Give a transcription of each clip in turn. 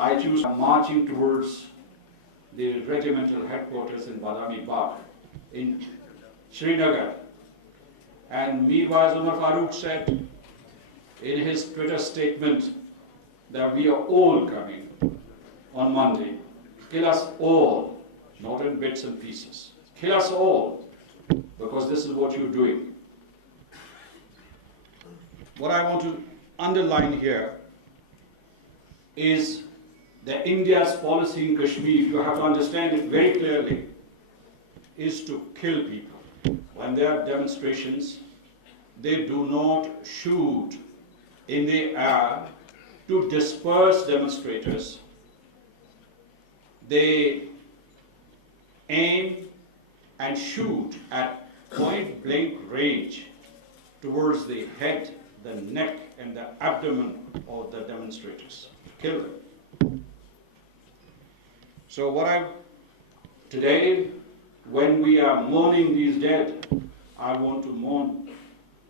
IIUs are marching towards the regimental headquarters in Badami Bagh in Srinagar. And Mirwais Umar Farooq said in his Twitter statement that we are all coming on Monday. Kill us all, not in bits and pieces. Kill us all, because this is what you're doing. What I want to underline here is that India's policy in Kashmir, you have to understand it very clearly, is to kill people. When there are demonstrations, they do not shoot in the air to disperse demonstrators. They aim and shoot at point blank range towards the head, the neck, and the abdomen of the demonstrators. Kill them. So today, when we are mourning these dead, I want to mourn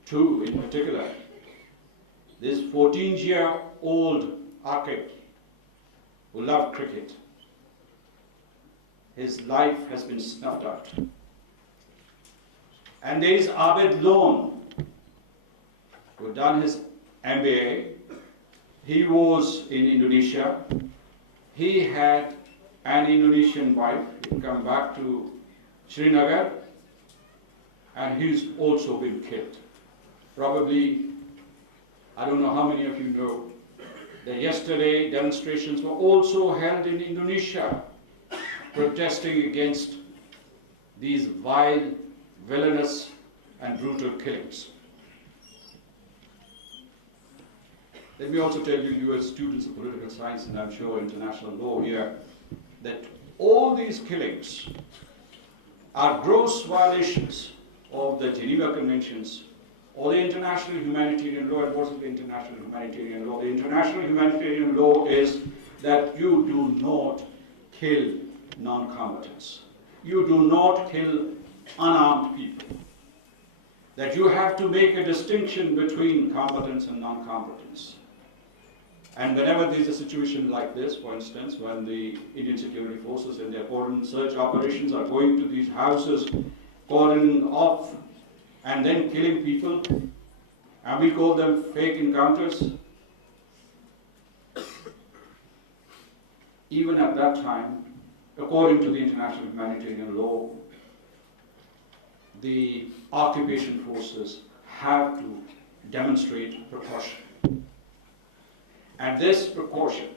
two in particular. This 14-year-old Aqib who loved cricket. His life has been snuffed out. And there is Abid Lone, who had done his MBA. He was in Indonesia. He had an Indonesian wife. He'd come back to Srinagar, and he's also been killed. Probably, I don't know how many of you know, that yesterday demonstrations were also held in Indonesia, protesting against these vile, villainous, and brutal killings. Let me also tell you, you as students of political science, and I'm sure international law here, that all these killings are gross violations of the Geneva Conventions or the international humanitarian law. And what is the international humanitarian law? The international humanitarian law is that you do not kill non-combatants. You do not kill unarmed people. That you have to make a distinction between combatants and non-combatants. And whenever there is a situation like this, for instance, when the Indian security forces in their cordon search operations are going to these houses, cordoning off, and then killing people, and we call them fake encounters, even at that time, according to the international humanitarian law, the occupation forces have to demonstrate precaution. And this precaution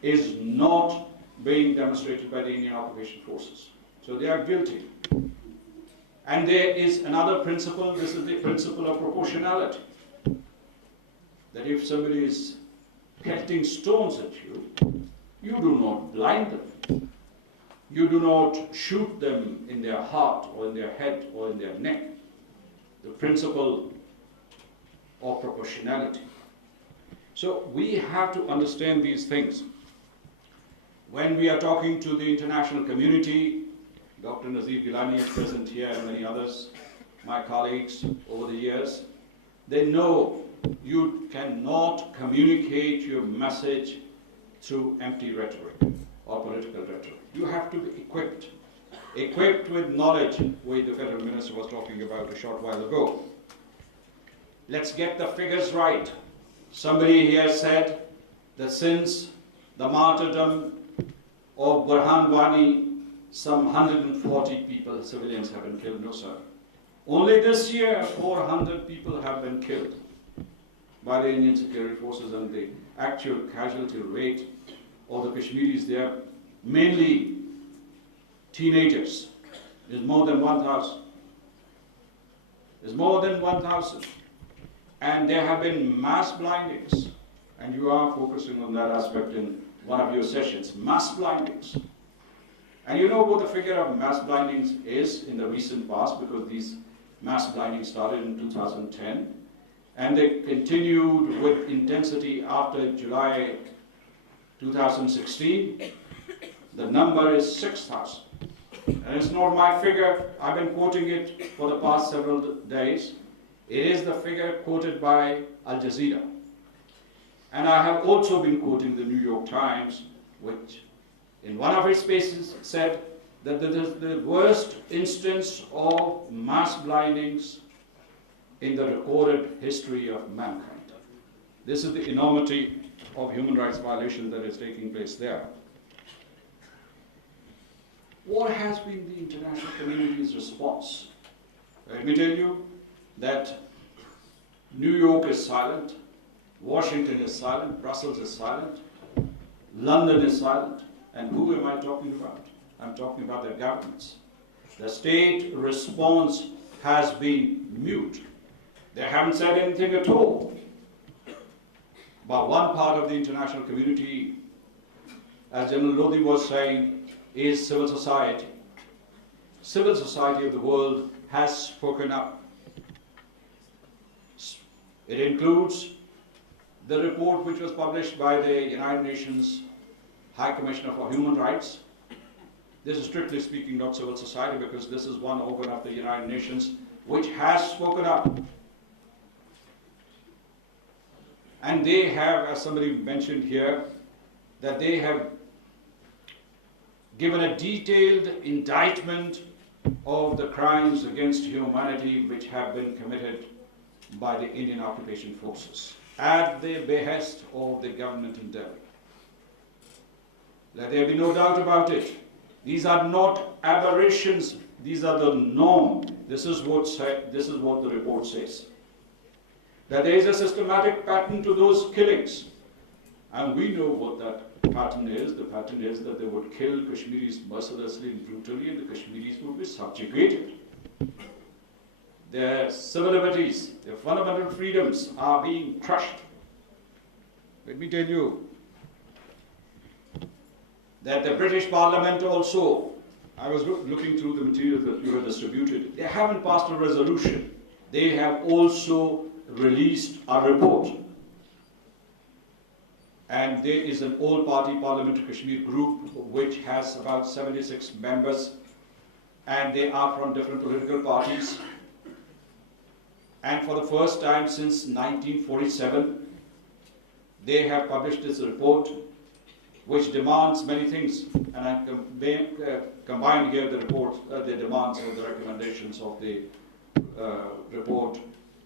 is not being demonstrated by the Indian occupation forces. So they are guilty. And there is another principle, this is the principle of proportionality. That if somebody is pelting stones at you, you do not blind them. You do not shoot them in their heart or in their head or in their neck. The principle of proportionality. So we have to understand these things. When we are talking to the international community, Dr. Nazir Gilani is present here and many others, my colleagues over the years, they know you cannot communicate your message through empty rhetoric or political rhetoric. You have to be equipped with knowledge, which the Federal Minister was talking about a short while ago. Let's get the figures right. Somebody here said that since the martyrdom of Burhan Wani, some 140 people, civilians, have been killed. No, sir. Only this year, 400 people have been killed by the Indian security forces, and the actual casualty rate of the Kashmiris there, mainly teenagers, is more than 1,000. Is more than 1,000. And there have been mass blindings, and you are focusing on that aspect in one of your sessions, mass blindings. And you know what the figure of mass blindings is in the recent past, because these mass blindings started in 2010, and they continued with intensity after July 2016. The number is 6,000. And it's not my figure, I've been quoting it for the past several days. It is the figure quoted by Al Jazeera. And I have also been quoting the New York Times, which in one of its pages said that this is the worst instance of mass blindings in the recorded history of mankind. This is the enormity of human rights violation that is taking place there. What has been the international community's response? Let me tell you that New York is silent, Washington is silent, Brussels is silent, London is silent, and who am I talking about? I'm talking about their governments. The state response has been mute. They haven't said anything at all. But one part of the international community, as General Lodi was saying, is civil society. Civil society of the world has spoken up. It includes the report which was published by the United Nations High Commissioner for Human Rights. This is strictly speaking not civil society, because this is one organ of the United Nations which has spoken up. And they have, as somebody mentioned here, that they have given a detailed indictment of the crimes against humanity which have been committed by the Indian occupation forces at the behest of the government in Delhi. Let there be no doubt about it. These are not aberrations, these are the norm. This is what the report says. That there is a systematic pattern to those killings. And we know what that pattern is. The pattern is that they would kill Kashmiris mercilessly and brutally, and the Kashmiris would be subjugated. Their civil liberties, their fundamental freedoms are being crushed. Let me tell you that the British Parliament also, I was looking through the materials that you have distributed, they haven't passed a resolution. They have also released a report. And there is an all-party Parliamentary Kashmir group which has about 76 members, and they are from different political parties. And for the first time since 1947, they have published this report which demands many things. And I combined here the report, the demands and the recommendations of the report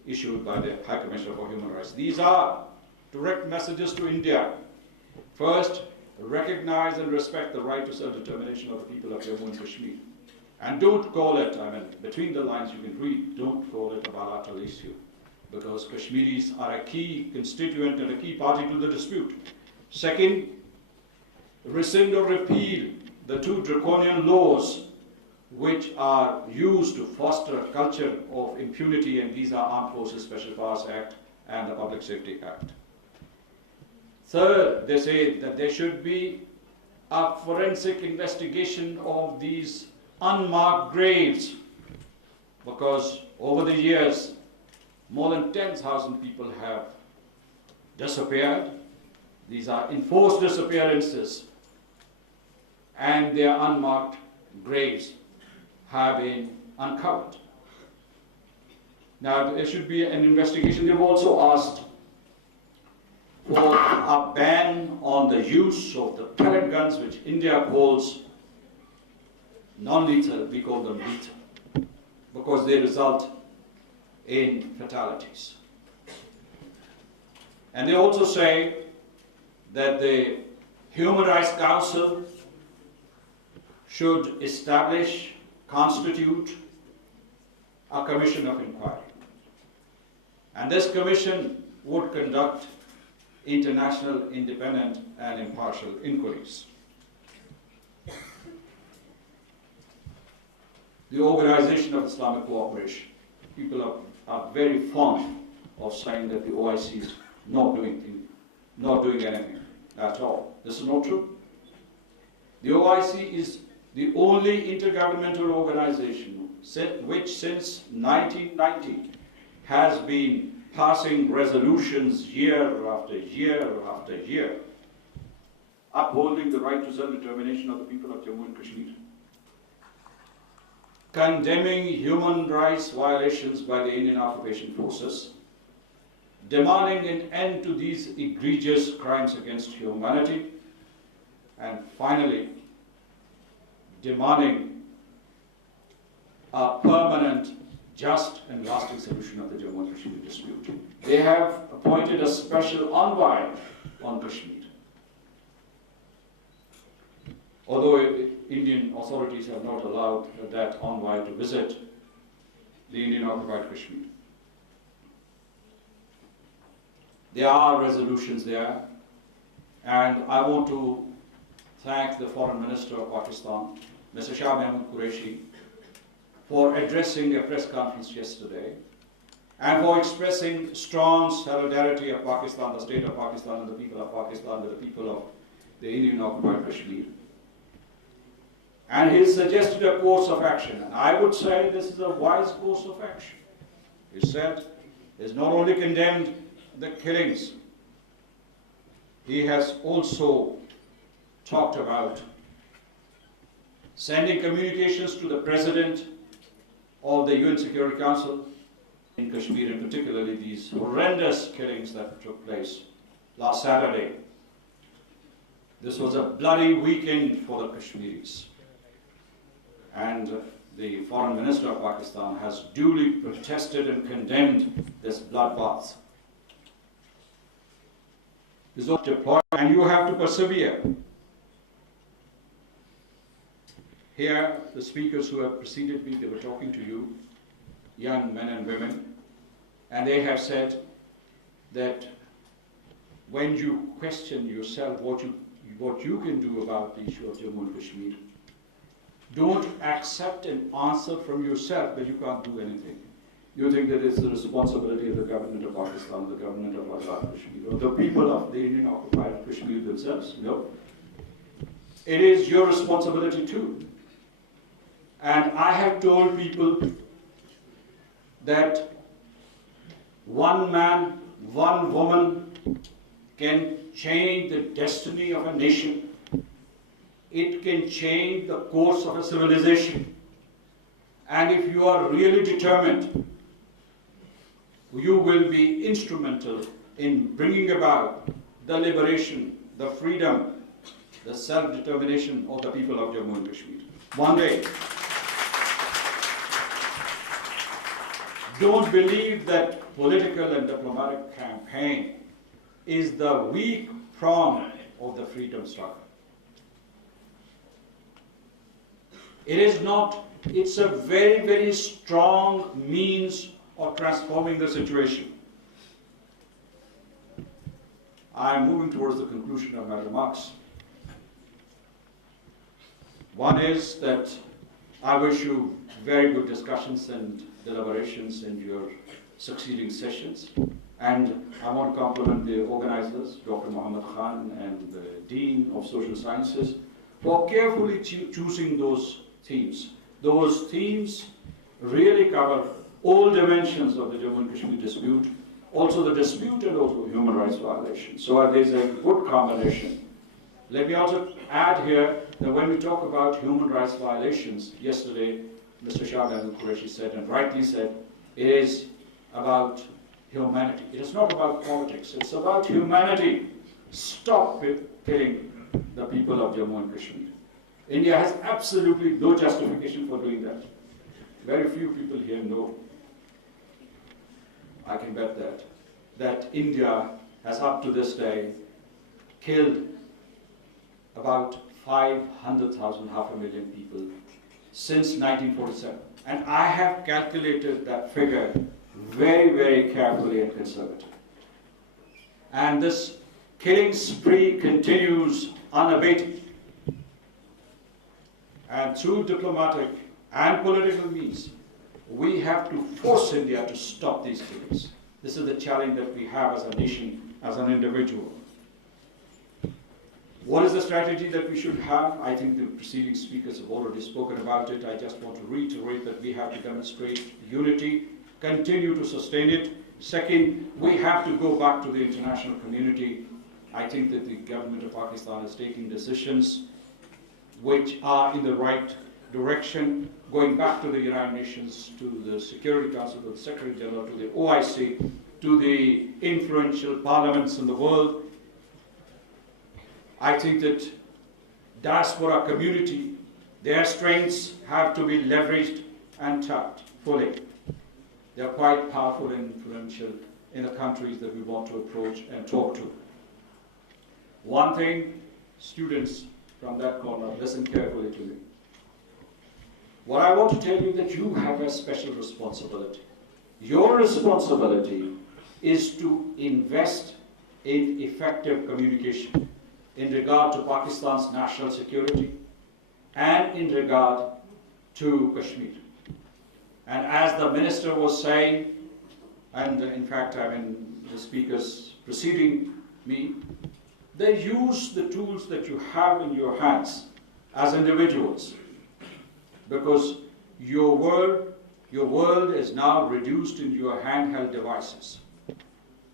issued by the High Commissioner for Human Rights. These are direct messages to India. First, recognize and respect the right to self-determination of the people of Jammu and Kashmir. And don't call it, I mean, between the lines you can read, don't call it a bilateral issue, because Kashmiris are a key constituent and a key party to the dispute. Second, rescind or repeal the two draconian laws which are used to foster a culture of impunity, and these are Armed Forces Special Powers Act and the Public Safety Act. Third, they say that there should be a forensic investigation of these unmarked graves, because over the years, more than 10,000 people have disappeared. These are enforced disappearances, and their unmarked graves have been uncovered. Now, there should be an investigation. They've also asked for a ban on the use of the pellet guns, which India calls non-lethal. We call them lethal, because they result in fatalities. And they also say that the Human Rights Council should establish, constitute a commission of inquiry. And this commission would conduct international, independent, and impartial inquiries. The Organization of Islamic Cooperation. People are very fond of saying that the OIC is not doing anything at all. This is not true. The OIC is the only intergovernmental organization which since 1990 has been passing resolutions year after year after year, upholding the right to self-determination of the people of Jammu and Kashmir, condemning human rights violations by the Indian occupation forces, demanding an end to these egregious crimes against humanity, and finally, demanding a permanent, just and lasting solution of the Jammu and Kashmir dispute. They have appointed a special envoy on Kashmir. Although Indian authorities have not allowed that envoy to visit the Indian occupied Kashmir. There are resolutions there, and I want to thank the Foreign Minister of Pakistan, Mr. Shah Mahmood Qureshi, for addressing a press conference yesterday and for expressing strong solidarity of Pakistan, the state of Pakistan and the people of Pakistan with the people of the Indian occupied Kashmir. And he suggested a course of action, and I would say this is a wise course of action. He said he has not only condemned the killings, he has also talked about sending communications to the President of the UN Security Council in Kashmir, and particularly these horrendous killings that took place last Saturday. This was a bloody weekend for the Kashmiris. And the Foreign Minister of Pakistan has duly protested and condemned this bloodbath. This is not deployed, and you have to persevere. Here, the speakers who have preceded me, they were talking to you, young men and women, and they have said that when you question yourself what you can do about the issue of Jammu and Kashmir, don't accept an answer from yourself that you can't do anything. You think that it's the responsibility of the government of Pakistan, the government of Azad Kashmir, or the people of the Indian occupied Kashmir themselves. No. It is your responsibility too. And I have told people that one man, one woman can change the destiny of a nation. It can change the course of a civilization. And if you are really determined, you will be instrumental in bringing about the liberation, the freedom, the self-determination of the people of Jammu and Kashmir. One day. Don't believe that political and diplomatic campaign is the weak prong of the freedom struggle. It is not. It's a very, very strong means of transforming the situation. I'm moving towards the conclusion of my remarks. One is that I wish you very good discussions and deliberations in your succeeding sessions. And I want to compliment the organizers, Dr. Muhammad Khan and the Dean of Social Sciences, for carefully choosing those themes. Those themes really cover all dimensions of the Jammu and Kashmir dispute, also the dispute and also human rights violations. So there's a good combination. Let me also add here that when we talk about human rights violations, yesterday Mr. Shah Mahmood Qureshi said, and rightly said, it is about humanity. It is not about politics, it's about humanity. Stop killing the people of Jammu and Kashmir. India has absolutely no justification for doing that. Very few people here know, I can bet that India has up to this day killed about 500,000, 500,000 people since 1947. And I have calculated that figure very, very carefully and conservatively. And this killing spree continues unabated. And through diplomatic and political means, we have to force India to stop these killings. This is the challenge that we have as a nation, as an individual. What is the strategy that we should have? I think the preceding speakers have already spoken about it. I just want to reiterate that we have to demonstrate unity, continue to sustain it. Second, we have to go back to the international community. I think that the government of Pakistan is taking decisions which are in the right direction, going back to the United Nations, to the Security Council, to the Secretary General, to the OIC, to the influential parliaments in the world. I think that diaspora community, their strengths have to be leveraged and tapped fully. They are quite powerful and influential in the countries that we want to approach and talk to. One thing, students from that corner, listen carefully to me. What I want to tell you that you have a special responsibility. Your responsibility is to invest in effective communication in regard to Pakistan's national security and in regard to Kashmir. And as the minister was saying, and in fact, the speakers preceding me, they use the tools that you have in your hands as individuals, because your world is now reduced in your handheld devices,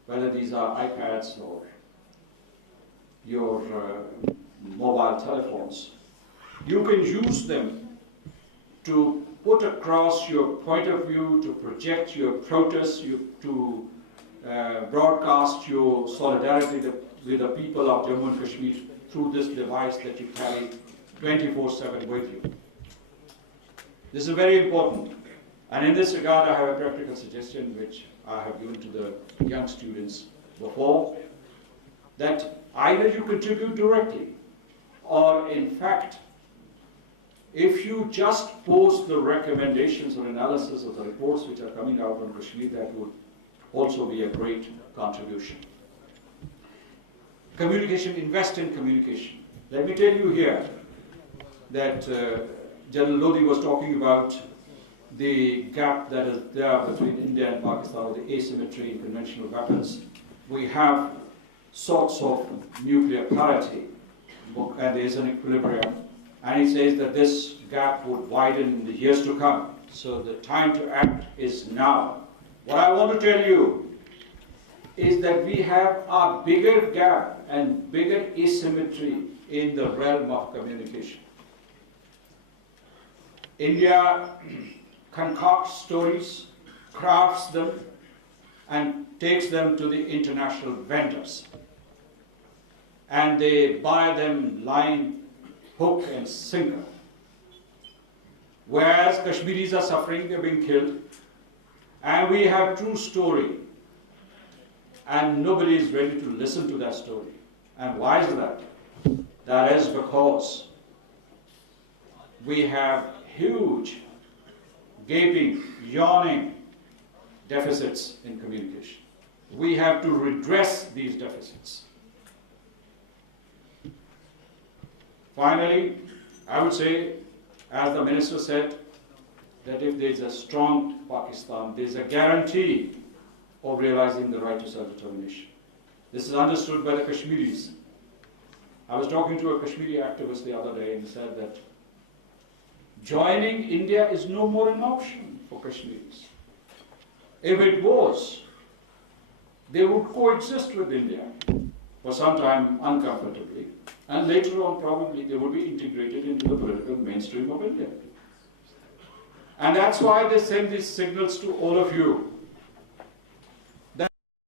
whether these are iPads or your mobile telephones. You can use them to put across your point of view, to project your protests, to broadcast your solidarity with the people of Jammu and Kashmir through this device that you carry 24/7 with you. This is very important. And in this regard, I have a practical suggestion which I have given to the young students before, that either you contribute directly, or in fact, if you just post the recommendations or analysis of the reports which are coming out from Kashmir, that would also be a great contribution. Communication, invest in communication. Let me tell you here that General Lodi was talking about the gap that is there between India and Pakistan, or the asymmetry in conventional weapons. We have sorts of nuclear parity, and there is an equilibrium. And he says that this gap would widen in the years to come. So the time to act is now. What I want to tell you is that we have a bigger gap and bigger asymmetry in the realm of communication. India concocts stories, crafts them, and takes them to the international vendors. And they buy them line, hook and sinker. Whereas Kashmiris are suffering, they're being killed, and we have true story, and nobody is ready to listen to that story. And why is that? That is because we have huge, gaping, yawning deficits in communication. We have to redress these deficits. Finally, I would say, as the minister said, that if there is a strong Pakistan, there is a guarantee of realizing the right to self-determination. This is understood by the Kashmiris. I was talking to a Kashmiri activist the other day and said that joining India is no more an option for Kashmiris. If it was, they would coexist with India for some time uncomfortably, and later on probably they would be integrated into the political mainstream of India. And that's why they send these signals to all of you.